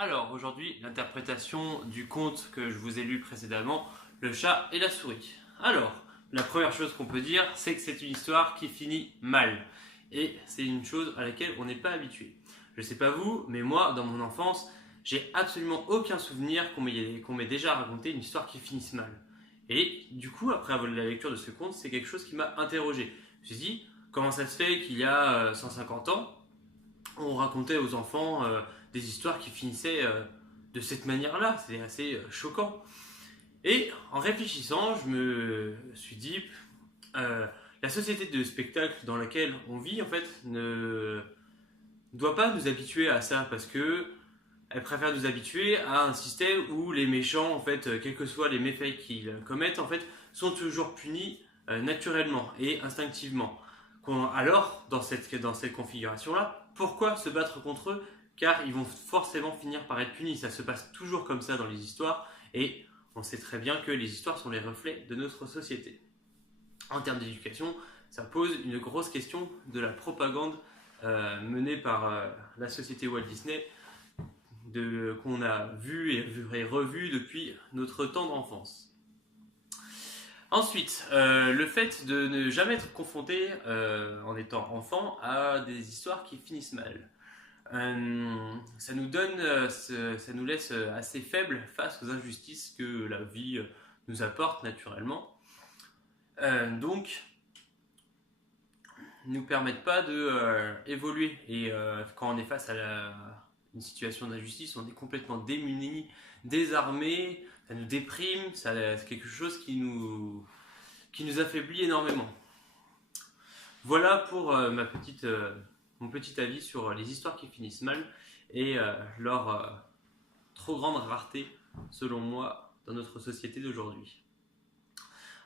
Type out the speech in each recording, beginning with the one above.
Alors aujourd'hui, l'interprétation du conte que je vous ai lu précédemment, Le chat et la souris. Alors, la première chose qu'on peut dire, c'est que c'est une histoire qui finit mal. Et c'est une chose à laquelle on n'est pas habitué. Je sais pas vous, mais moi, dans mon enfance, j'ai absolument aucun souvenir qu'on m'ait déjà raconté une histoire qui finisse mal. Et du coup, après la lecture de ce conte, c'est quelque chose qui m'a interrogé. Je me suis dit, comment ça se fait qu'il y a 150 ans, on racontait aux enfants des histoires qui finissaient de cette manière-là. C'était assez choquant. Et en réfléchissant, je me suis dit, euh, la société de spectacle dans laquelle on vit, en fait, ne doit pas nous habituer à ça parce que elle préfère nous habituer à un système où les méchants, en fait, quels que soient les méfaits qu'ils commettent, en fait, sont toujours punis naturellement et instinctivement. Alors, dans cette configuration-là, pourquoi se battre contre eux? Car ils vont forcément finir par être punis. Ça se passe toujours comme ça dans les histoires et on sait très bien que les histoires sont les reflets de notre société. En termes d'éducation, ça pose une grosse question de la propagande menée par la société Walt Disney qu'on a vu et revu depuis notre temps d'enfance. Ensuite, le fait de ne jamais être confronté en étant enfant à des histoires qui finissent mal. Ça nous laisse assez faibles face aux injustices que la vie nous apporte naturellement. Donc, nous permettent pas de évoluer. Et quand on est face à une situation d'injustice, on est complètement démuni, désarmé, ça nous déprime, c'est quelque chose qui nous affaiblit énormément. Voilà pour mon petit avis sur les histoires qui finissent mal et leur trop grande rareté, selon moi, dans notre société d'aujourd'hui.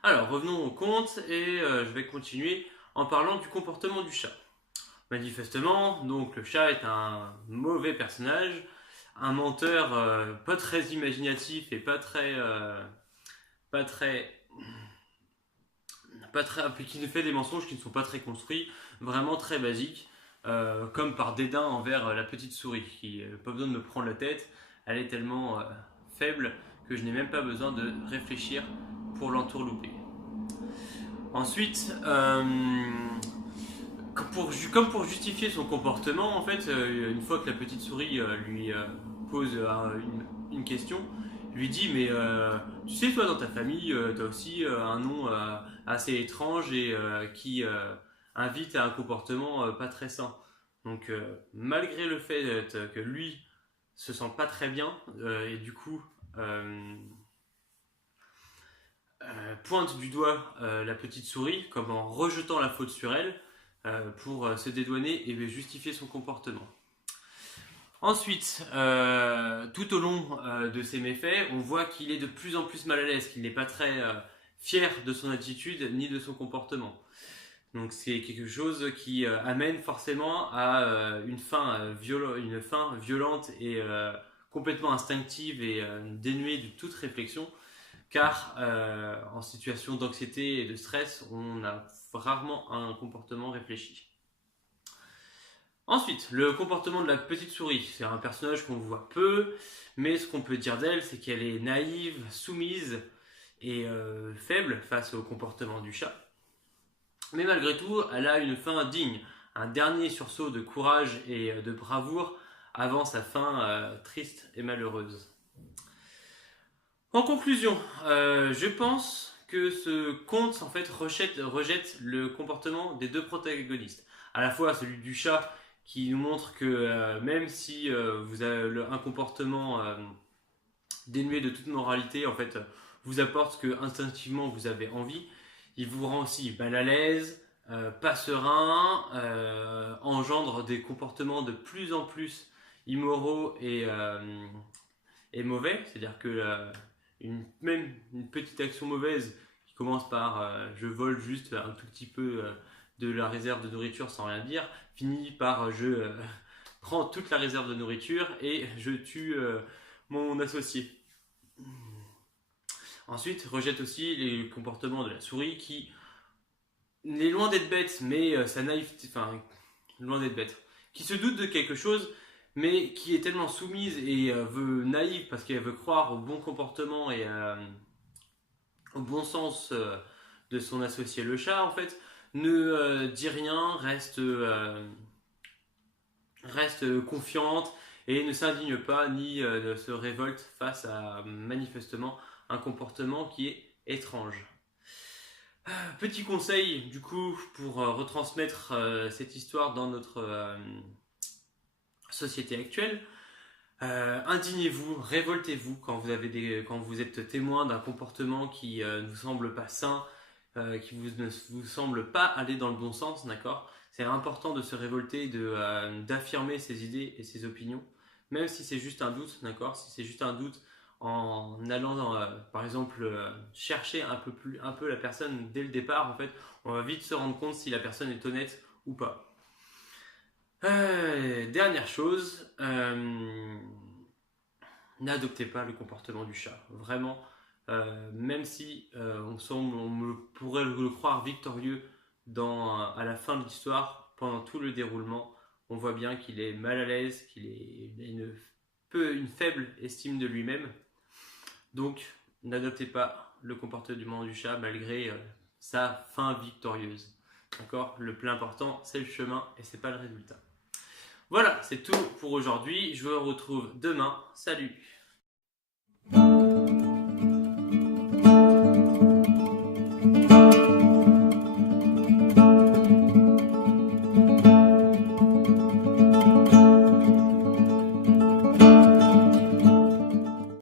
Alors, revenons au conte et je vais continuer en parlant du comportement du chat. Manifestement, donc le chat est un mauvais personnage, un menteur pas très imaginatif et pas très, qui nous fait des mensonges qui ne sont pas très construits, vraiment très basiques, comme par dédain envers la petite souris, qui n'a pas besoin de me prendre la tête, elle est tellement faible que je n'ai même pas besoin de réfléchir pour l'entourlouper. Ensuite, comme pour justifier son comportement, en fait, une fois que la petite souris lui pose une question, lui dit mais tu sais toi dans ta famille t'as aussi un nom assez étrange et qui invite à un comportement pas très sain. Donc malgré le fait que lui se sent pas très bien et du coup pointe du doigt la petite souris comme en rejetant la faute sur elle pour se dédouaner et justifier son comportement. Ensuite, tout au long de ses méfaits, on voit qu'il est de plus en plus mal à l'aise, qu'il n'est pas très fier de son attitude ni de son comportement. Donc c'est quelque chose qui amène forcément à une fin violente et complètement instinctive et dénuée de toute réflexion, car en situation d'anxiété et de stress, on a rarement un comportement réfléchi. Ensuite, le comportement de la petite souris. C'est un personnage qu'on voit peu, mais ce qu'on peut dire d'elle, c'est qu'elle est naïve, soumise et faible face au comportement du chat. Mais malgré tout, elle a une fin digne, un dernier sursaut de courage et de bravoure avant sa fin triste et malheureuse. En conclusion, je pense que ce conte en fait rejette le comportement des deux protagonistes. À la fois celui du chat qui nous montre que même si vous avez un comportement dénué de toute moralité, en fait, vous apporte ce que instinctivement vous avez envie, il vous rend aussi mal à l'aise, pas serein, engendre des comportements de plus en plus immoraux et mauvais, c'est-à-dire que même une petite action mauvaise qui commence par je vole juste un tout petit peu de la réserve de nourriture sans rien dire, finit par je prends toute la réserve de nourriture et je tue mon associé. Ensuite, rejette aussi les comportements de la souris qui est loin d'être bête, mais sa naïveté, enfin, loin d'être bête, qui se doute de quelque chose, mais qui est tellement soumise et naïve parce qu'elle veut croire au bon comportement et au bon sens de son associé le chat, en fait, ne dit rien, reste confiante et ne s'indigne pas ni ne se révolte face à manifestement un comportement qui est étrange. Petit conseil du coup pour retransmettre cette histoire dans notre société actuelle. Indignez-vous, révoltez-vous quand vous êtes témoin d'un comportement qui ne vous semble pas sain, ne vous semble pas aller dans le bon sens, d'accord? C'est important de se révolter, d'affirmer ses idées et ses opinions, même si c'est juste un doute, d'accord? Si c'est juste un doute, en allant, par exemple, chercher un peu la personne dès le départ, en fait, on va vite se rendre compte si la personne est honnête ou pas. Dernière chose, n'adoptez pas le comportement du chat. Vraiment, même si on pourrait le croire victorieux à la fin de l'histoire, pendant tout le déroulement, on voit bien qu'il est mal à l'aise, qu'il a une faible estime de lui-même. Donc, n'adoptez pas le comportement du chat malgré sa fin victorieuse. D'accord? Le plus important, c'est le chemin et c'est pas le résultat. Voilà, c'est tout pour aujourd'hui. Je vous retrouve demain. Salut!